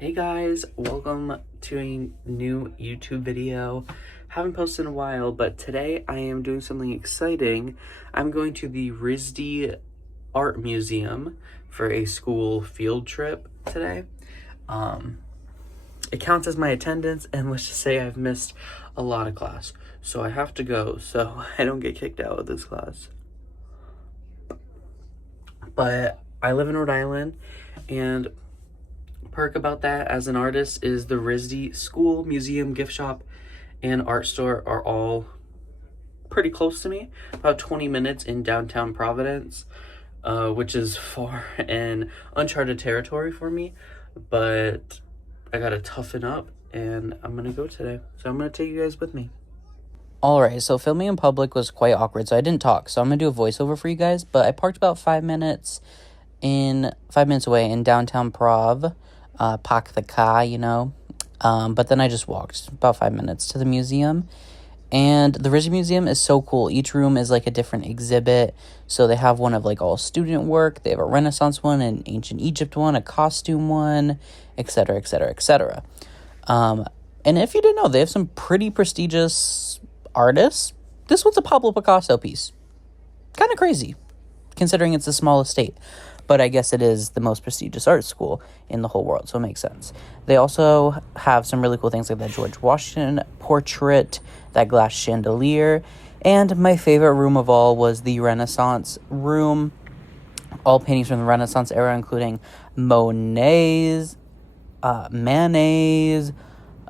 Hey guys, welcome to a new YouTube video. Haven't posted in a while, but today I am doing something exciting. I'm going to the RISD Art Museum for a school field trip today. It counts as my attendance, and let's just say I've missed a lot of class. So I have to go so I don't get kicked out of this class. But I live in Rhode Island, and perk about that as an artist is the RISD school, museum, gift shop, and art store are all pretty close to me. About 20 minutes in downtown Providence, which is far and uncharted territory for me, but I gotta toughen up and I'm gonna go today. So I'm gonna take you guys with me. Alright, so filming in public was quite awkward, so I didn't talk. So I'm gonna do a voiceover for you guys, but I parked about 5 minutes away in downtown Prov. Park the car, but then I just walked about 5 minutes to the museum. And the RISD Museum is so cool. Each room is like a different exhibit. So they have one of like all student work, they have a Renaissance one, an ancient Egypt one, a costume one, etc., etc., etc. And if you didn't know, they have some pretty prestigious artists. This one's a Pablo Picasso piece. Kind of crazy, considering it's a small estate. But I guess it is the most prestigious art school in the whole world, so it makes sense. They also have some really cool things like that George Washington portrait, that glass chandelier, and my favorite room of all was the Renaissance room. All paintings from the Renaissance era, including Monet's, Manet's,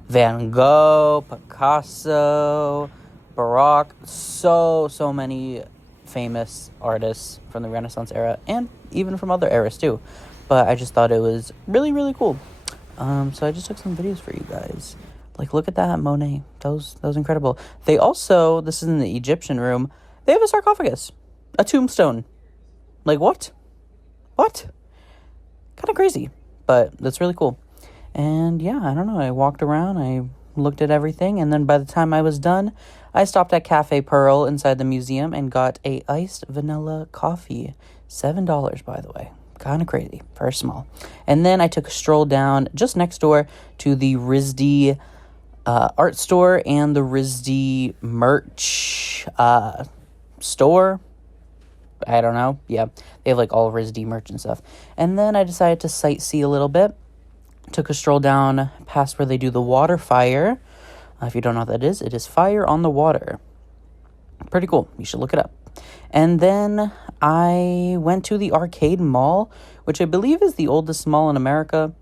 Van Gogh, Picasso, Baroque, so many famous artists from the Renaissance era and even from other eras too. But I just thought it was really cool. So I just took some videos for you guys. Like, look at that Monet. That was incredible. They also, this is in the Egyptian room, they have a sarcophagus, a tombstone. Like, what? Kind of crazy, but that's really cool. And yeah, I don't know. I walked around, I looked at everything, and then by the time I was done, I stopped at Cafe Pearl inside the museum and got a iced vanilla coffee. $7, by the way. Kind of crazy. Very small. And then I took a stroll down just next door to the RISD art store and the RISD merch store. I don't know. Yeah, they have like all RISD merch and stuff. And then I decided to sightsee a little bit. Took a stroll down past where they do the water fire. If you don't know what that is, it is fire on the water. Pretty cool. You should look it up. And then I went to the Arcade Mall, which I believe is the oldest mall in America.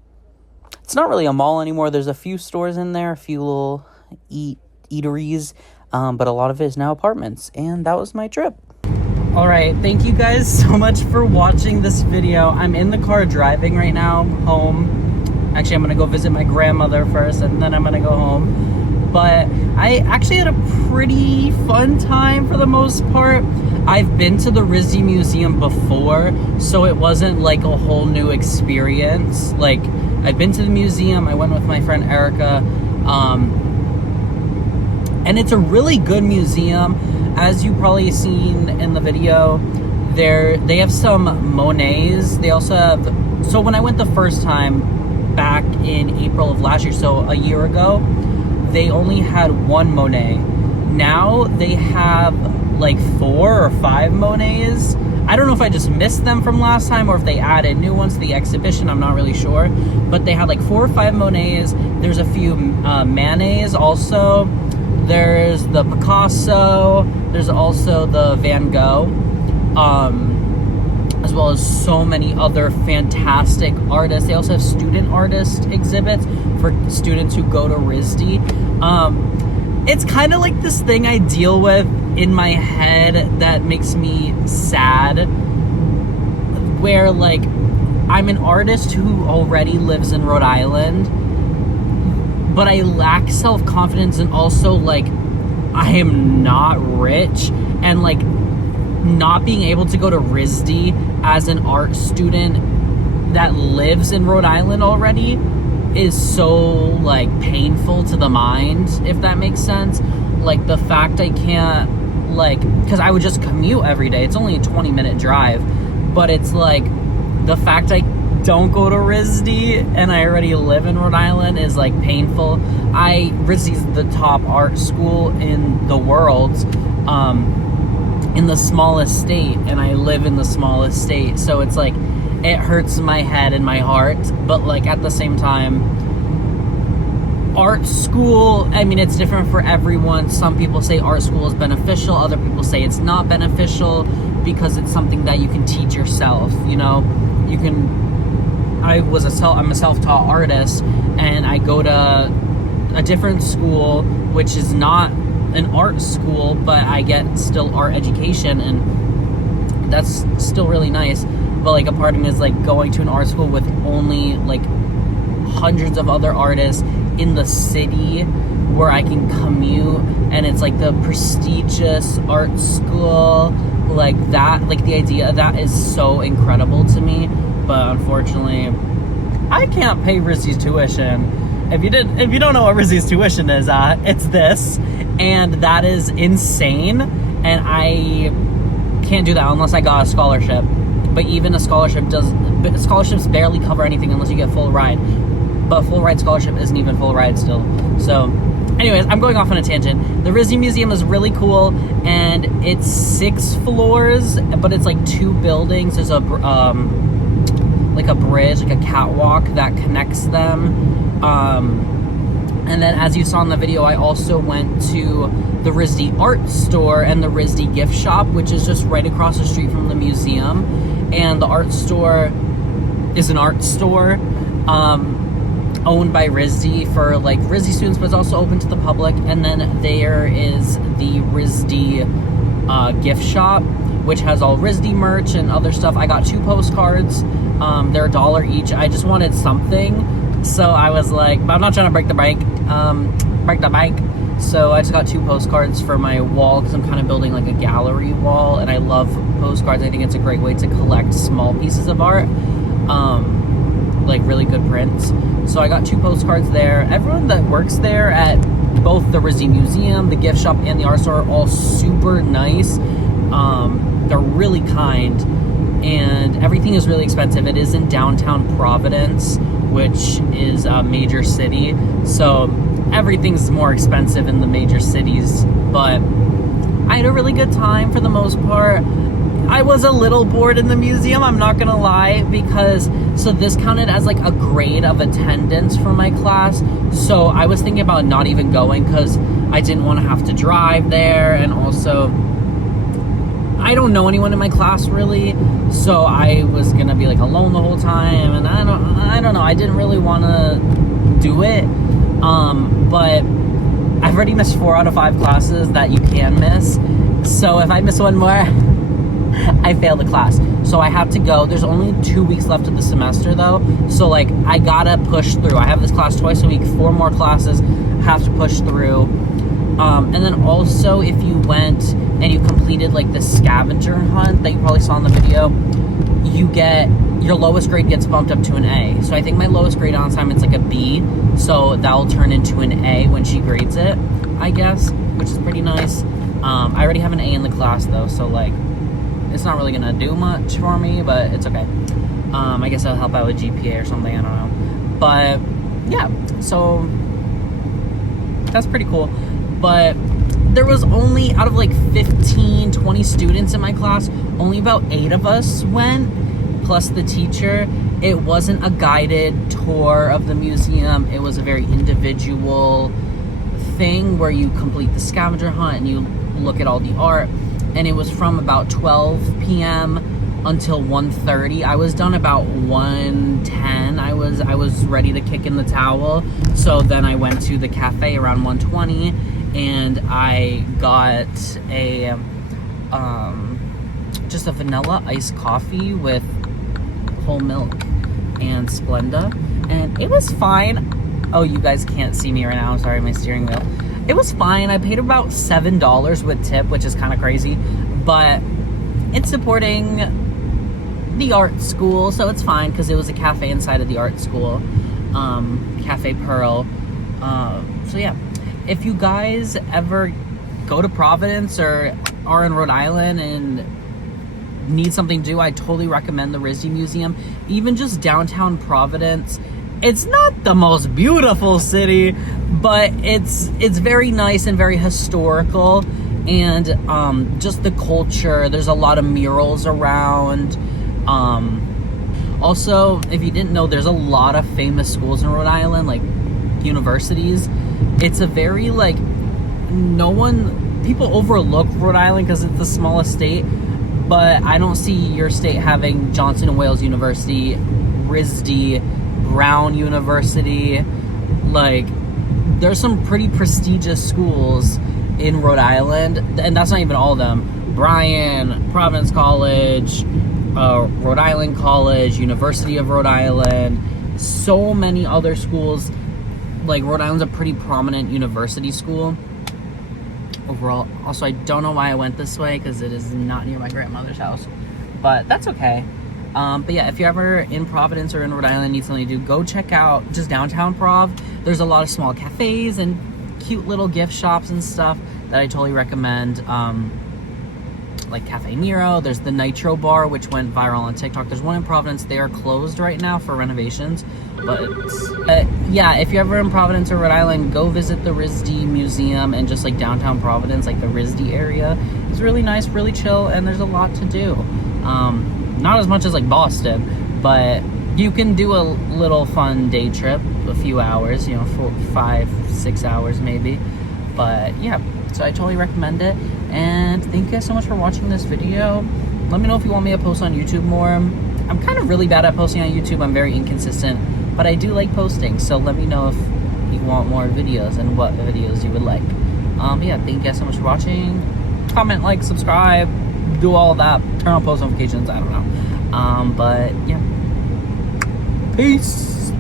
It's not really a mall anymore. There's a few stores in there, a few little eateries, but a lot of it is now apartments. And that was my trip. All right, thank you guys so much for watching this video. I'm in the car driving right now home. Actually, I'm going to go visit my grandmother first, and then I'm going to go home. But I actually had a pretty fun time for the most part. I've been to the RISD Museum before, so it wasn't like a whole new experience. Like, I've been to the museum, I went with my friend Erica, and it's a really good museum. As you probably seen in the video, they have some Monets. They also have, so when I went the first time back in April of last year, so a year ago, they only had one Monet. Now they have like 4 or 5 Monets. I don't know if I just missed them from last time or if they added new ones to the exhibition. I'm not really sure. But they had like 4 or 5 Monets. There's a few Manets also. There's the Picasso. There's also the Van Gogh. As well as so many other fantastic artists. They also have student artist exhibits for students who go to RISD. It's kind of like this thing I deal with in my head that makes me sad, where like I'm an artist who already lives in Rhode Island, but I lack self-confidence, and also like I am not rich, and like not being able to go to RISD as an art student that lives in Rhode Island already is so like painful to the mind, if that makes sense. Like the fact I can't, like, because I would just commute every day. It's only a 20-minute drive, but it's like the fact I don't go to RISD and I already live in Rhode Island is like painful. RISD's the top art school in the world, in the smallest state, and I live in the smallest state, so it's like it hurts my head and my heart. But like at the same time, art school, I mean, it's different for everyone. Some people say art school is beneficial, other people say it's not beneficial because it's something that you can teach yourself, you know. I'm a self-taught artist, and I go to a different school which is not an art school, but I get still art education, and that's still really nice. But like a part of me is like going to an art school with only like hundreds of other artists in the city where I can commute, and it's like the prestigious art school, like that, like the idea of that is so incredible to me. But unfortunately, I can't pay RISD's tuition. If you don't know what RISD's tuition is, it's this, and that is insane, and I can't do that unless I got a scholarship. But even scholarships barely cover anything unless you get full ride. But full ride scholarship isn't even full ride still. So anyways, I'm going off on a tangent. The RISD Museum is really cool, and it's 6 floors, but it's like 2 buildings. There's a like a bridge, like a catwalk that connects them. And then as you saw in the video, I also went to the RISD art store and the RISD gift shop, which is just right across the street from the museum. And the art store is an art store owned by RISD for like RISD students, but it's also open to the public. And then there is the RISD gift shop, which has all RISD merch and other stuff. I got 2 postcards. They're $1 each. I just wanted something, so I was like, but I'm not trying to break the bank. So I just got 2 postcards for my wall because I'm kind of building like a gallery wall, and I love postcards. I think it's a great way to collect small pieces of art, like really good prints. So I got 2 postcards there. Everyone that works there at both the RISD Museum, the gift shop, and the art store are all super nice. They're really kind, and everything is really expensive. It is in downtown Providence, which is a major city, so everything's more expensive in the major cities. But I had a really good time for the most part. I was a little bored in the museum, I'm not gonna lie, because so this counted as like a grade of attendance for my class, so I was thinking about not even going because I didn't want to have to drive there, and also I don't know anyone in my class really, so I was gonna be like alone the whole time, and I don't know, I didn't really want to do it. But I've already missed 4 out of 5 classes that you can miss, so if I miss one more, I fail the class. So I have to go. There's only 2 weeks left of the semester though, so like I gotta push through. I have this class twice a week, 4 more classes, have to push through. And then also, if you went and you completed like the scavenger hunt that you probably saw in the video, you get, your lowest grade gets bumped up to an A. So I think my lowest grade on assignment's like a B, so that'll turn into an A when she grades it, I guess, which is pretty nice. I already have an A in the class though, so like it's not really gonna do much for me, but it's okay. I guess I'll help out with GPA or something, I don't know. But yeah, so that's pretty cool. But there was only, out of like 15, 20 students in my class, only about 8 of us went, plus the teacher. It wasn't a guided tour of the museum. It was a very individual thing where you complete the scavenger hunt and you look at all the art. And it was from about 12 p.m. until 1:30. I was done about 1:10. I was ready to kick in the towel. So then I went to the cafe around 1:20, and I got a just a vanilla iced coffee with whole milk and Splenda, and it was fine. Oh, you guys can't see me right now, I'm sorry, my steering wheel. It was fine. I paid about $7 with tip, which is kind of crazy, but it's supporting the art school, so it's fine because it was a cafe inside of the art school, Cafe Pearl. So yeah, if you guys ever go to Providence or are in Rhode Island and need something to do, I totally recommend the RISD Museum. Even just downtown Providence, it's not the most beautiful city, but it's very nice and very historical. And just the culture, there's a lot of murals around. Also, if you didn't know, there's a lot of famous schools in Rhode Island, like universities. It's a very, like, people overlook Rhode Island because it's the smallest state, but I don't see your state having Johnson & Wales University, RISD, Brown University. Like, there's some pretty prestigious schools in Rhode Island, and that's not even all of them. Bryan, Providence College, Rhode Island College, University of Rhode Island, so many other schools. Like, Rhode Island's a pretty prominent university school overall. Also, I don't know why I went this way, because it is not near my grandmother's house, but that's okay. But yeah, if you're ever in Providence or in Rhode Island, need something to do, go check out just downtown Prov. There's a lot of small cafes and cute little gift shops and stuff that I totally recommend. Like Cafe Nero, there's the Nitro Bar, which went viral on TikTok. There's one in Providence. They are closed right now for renovations, but yeah, if you're ever in Providence or Rhode Island, go visit the RISD Museum and just like downtown Providence, like the RISD area. It's really nice, really chill, and there's a lot to do. Not as much as like Boston, but you can do a little fun day trip, a few hours, 5-6 hours maybe. But yeah, so I totally recommend it. And thank you guys so much for watching this video. Let me know if you want me to post on YouTube more. I'm kind of really bad at posting on YouTube. I'm very inconsistent, but I do like posting. So let me know if you want more videos and what videos you would like. Yeah, thank you guys so much for watching. Comment, like, subscribe, do all of that. Turn on post notifications. I don't know. But yeah. Peace.